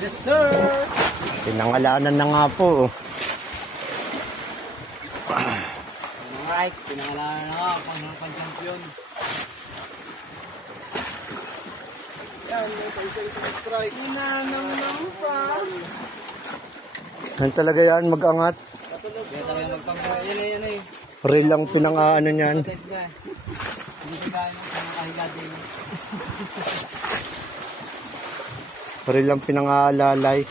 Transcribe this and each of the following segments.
Yes, sir! Pinangalanan na nga po. Alright, pinangalanan na nga, pang-champion. Yan, may pa-isang strike. Nanang pa. Yan talaga yan, mag-angat. Yan talaga magpang... Yan eh. Real lang pinang-ano niyan. Hindi ko kaya nung pinakahiga din. Real lang pinang-alalay.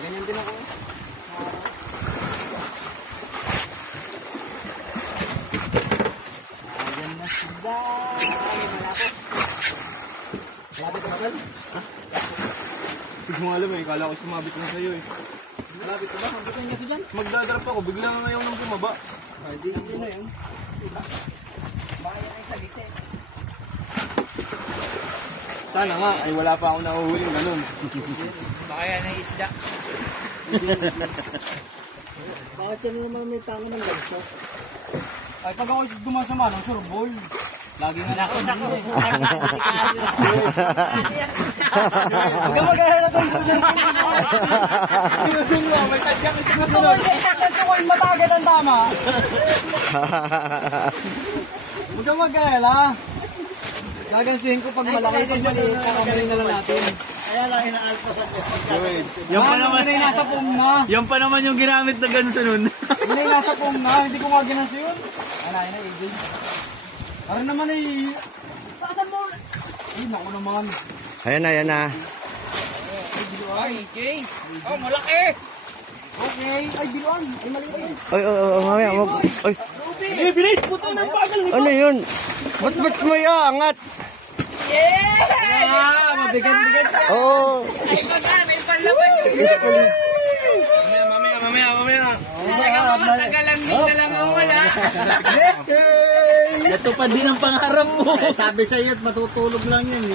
Ganyan din ako. Ayan na sila. Malapit na ba? Hindi mo alam eh, kala ko sumabit na sa'yo eh. Malapit na ba? Magbutin kasi dyan. Magdadrap ako, bigla nga ngayon nang bumaba. Hindi na yun. Baka yan ay sagisi. Sana nga, ay wala pa akong nahuhuling ganun. Baka yan ay isda. Bakit yan naman may tango ng ganito? Ay pag ako dumasama ng surbol, lagi nga Nako. Huwag ka mag-ahela doon sa Sinusong mo, may tadyang ito na Gusto ko yung matagat ang tama. Huwag ka mag-ahela. Gagansihin ko pag malaki, pag maliit, kakamarin na lang natin. Kaya lang inaalpa sa Yan pa naman, Hindi nasa pong na. yan pa naman yung ginamit na ganso nun. Hindi nasa pong na. Hindi ko nga ginansi yun. Ano, AJ. Para naman eh. Paasan mo. Eh, naku naman. Ayan na, ayan na. Ay, okay. Oh, malaki. Okay. Ay, diluan. Ay, mali yun. Ay, mamaya, ay, Eh, bilis! Puto ng bagal! ano yun? Ba't mo angat? Ah, mabigat-bigat. Oo. Mamaya. Matagalan din na lang ang wala. Natupad din ang pangarap mo. Sabi sa iyo, matutulog lang yan.